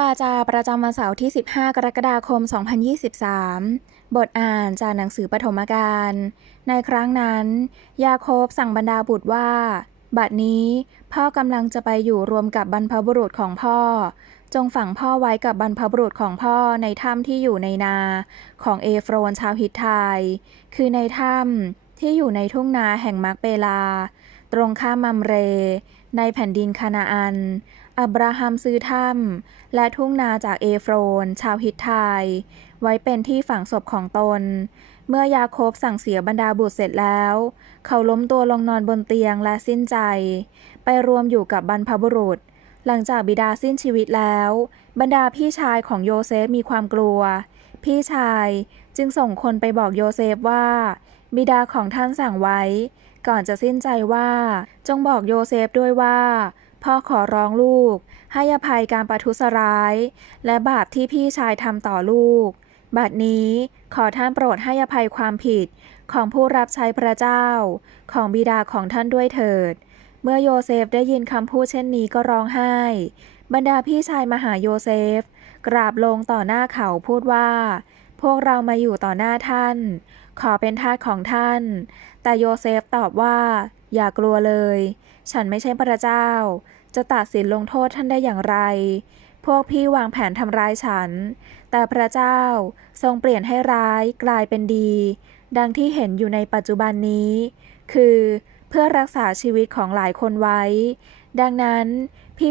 วาจาประจำวันเสาร์ที่ 15 กรกฎาคม 2023 บทอ่านจากหนังสือปฐมกาล ในครั้งนั้น ยาโคบสั่งบรรดาบุตรว่า บัดนี้พ่อกำลังจะไปอยู่รวมกับบรรพบุรุษของพ่อ จงฝังพ่อไว้กับบรรพบุรุษของพ่อในถ้ำที่อยู่ในนาของเอฟโรนชาวฮิตไทย คือในถ้ำที่อยู่ในทุ่งนาแห่งมักเปลา ตรงข้ามมัมเร ในแผ่นดินคานาอัน อับราฮัมซื้อถ้ำและทุ่งนาจากเอฟโรน ชาวฮิตไทย ไว้เป็นที่ฝังศพของตน เมื่อยาโคบสั่งเสียบรรดาบุตรเสร็จแล้ว เขาล้มตัวลงนอนบนเตียงและสิ้นใจ ไปรวมอยู่กับบรรพบุรุษ หลังจากบิดาสิ้นชีวิตแล้ว บรรดาพี่ชายของโยเซฟมีความกลัว พี่ชายจึงส่งคนไปบอกโยเซฟว่า บิดาของท่านสั่งไว้ ก่อนจะสิ้นใจว่า จงบอกโยเซฟด้วยว่า พ่อขอร้องลูก ให้อภัยการประทุษร้าย และบาปที่พี่ชายทำต่อลูก บัดนี้ขอท่านโปรดให้อภัยความผิดของผู้รับใช้พระเจ้า ของบิดาของท่านด้วยเถิด เมื่อโยเซฟได้ยินคำพูดเช่นนี้ก็ร้องไห้ บรรดาพี่ชายมาหาโยเซฟ กราบลงต่อหน้าเขาพูดว่า พวกเรามาอยู่ต่อหน้าท่าน ขอเป็นทาสของท่าน แต่โยเซฟตอบว่า อย่ากลัวเลย ฉันไม่ใช่พระเจ้า จะตัดสินลงโทษท่านได้อย่างไร พวกพี่วางแผนทำร้ายฉัน แต่พระเจ้าทรงเปลี่ยนให้ร้ายกลายเป็นดี ดังที่เห็นอยู่ในปัจจุบันนี้ คือเพื่อรักษาชีวิตของหลายคนไว้ ดังนั้น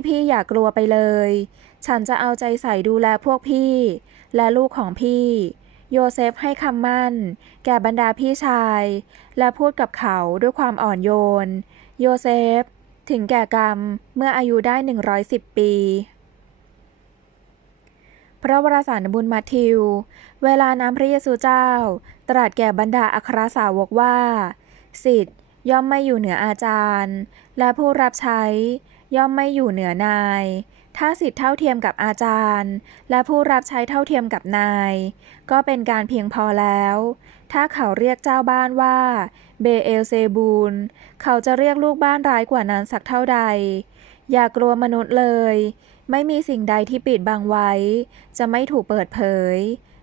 พี่ๆอย่ากกลัวไปเลย ฉันจะเอาใจใส่ดูแลพวกพี่ และลูกของพี่ โยเซฟให้คำมั่น แก่บรรดาพี่ชาย และพูดกับเขาด้วยความอ่อนโยน โยเซฟ ถึงแก่กรรมเมื่ออายุได้ 110 ปี พระวรสารบุญมัทธิว เวลานั้นพระเยซูเจ้า ตรัสแก่บรรดาอัครสาวกว่า สิทธิ์ย่อมไม่อยู่เหนืออาจารย์ และผู้รับใช้ย่อมไม่อยู่เหนือนาย ถ้าสิทธิ์เท่าเทียมกับอาจารย์ และผู้รับใช้เท่าเทียมกับนาย ก็เป็นการเพียงพอแล้ว ถ้าเขาเรียกเจ้าบ้านว่าเบเอลเซบูลเขาจะเรียกลูกบ้านร้ายกว่านั้นสักเท่าใด อย่ากลัวมนุษย์เลย ไม่มีสิ่งใดที่ปิดบังไว้ จะไม่ถูกเปิดเผย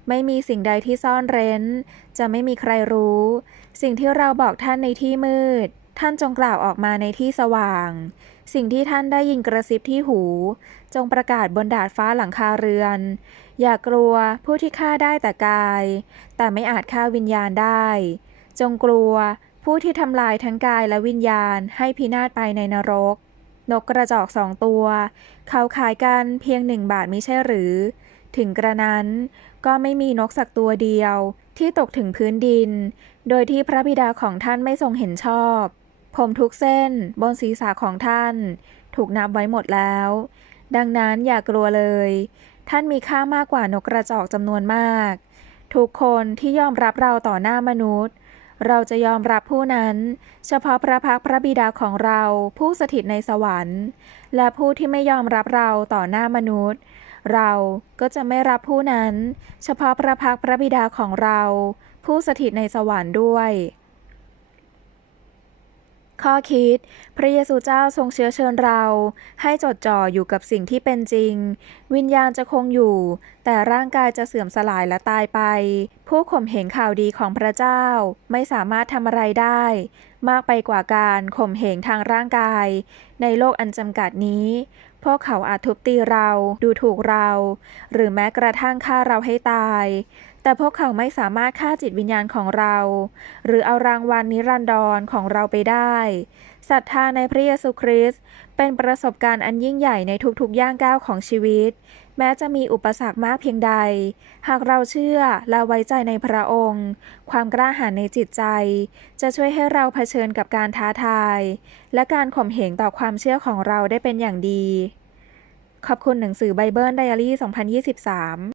ไม่มีสิ่งใดที่ซ่อนเร้น จะไม่มีใครรู้ สิ่งที่เราบอกท่านในที่มืด ท่านจงกล่าวออกมาในที่สว่าง สิ่งที่ท่านได้ยินกระซิบที่หู จงประกาศบนดาดฟ้าหลังคาเรือน อย่ากลัวผู้ที่ฆ่าได้แต่กาย แต่ไม่อาจฆ่าวิญญาณได้ จงกลัวผู้ที่ทำลายทั้งกายและวิญญาณให้พินาศไปในนรก นกกระจอกสองตัว เขาขายกันเพียงหนึ่งบาทมิใช่หรือ ถึงกระนั้นก็ไม่มีนกสักตัวเดียวที่ตกถึงพื้นดิน โดยที่พระบิดาของท่านไม่ทรงเห็นชอบ ผมทุกเส้นบนศีรษะของท่าน ถูกนับไว้หมดแล้ว ดังนั้นอย่ากลัวเลย ท่านมีค่ามากกว่านกกระจอกจำนวนมาก ทุกคนที่ยอมรับเราต่อหน้ามนุษย์ เราจะยอมรับผู้นั้น เฉพาะพระพักพระบิดาของเราผู้สถิตในสวรรค์ และผู้ที่ไม่ยอมรับเราต่อหน้ามนุษย์ เราก็จะไม่รับผู้นั้น เฉพาะพระพักพระบิดาของเรา ผู้สถิตในสวรรค์ด้วย ข้อคิด พระเยซูเจ้าทรงเชื้อเชิญเรา ให้จดจ่ออยู่กับสิ่งที่เป็นจริง วิญญาณจะคงอยู่ แต่ร่างกายจะเสื่อมสลายและตายไปผู้ข่มเหงข่าวดีของพระเจ้าไม่สามารถทำอะไรได้ มากไปกว่าการข่มเหงทางร่างกาย ในโลกอันจำกัดนี้ พวกเขาอาจทุบตีเราดูถูกเรา หรือแม้กระทั่งฆ่าเราให้ตาย แต่พวกเขาไม่สามารถฆ่าจิตวิญญาณของเรา หรือเอารางวัลนิรันดรของเราไปได้ศรัทธาในพระเยซูคริสต์เป็นประสบการณ์อันยิ่งใหญ่ในทุกๆย่างก้าวของชีวิต แม้จะมีอุปสรรคมากเพียงใด หากเราเชื่อและไว้ใจในพระองค์ ความกล้าหาญในจิตใจ จะช่วยให้เราเผชิญกับการท้าทาย และการข่มเหงต่อความเชื่อของเราได้เป็นอย่างดี ขอบคุณหนังสือไบเบิลไดอารี่ 2023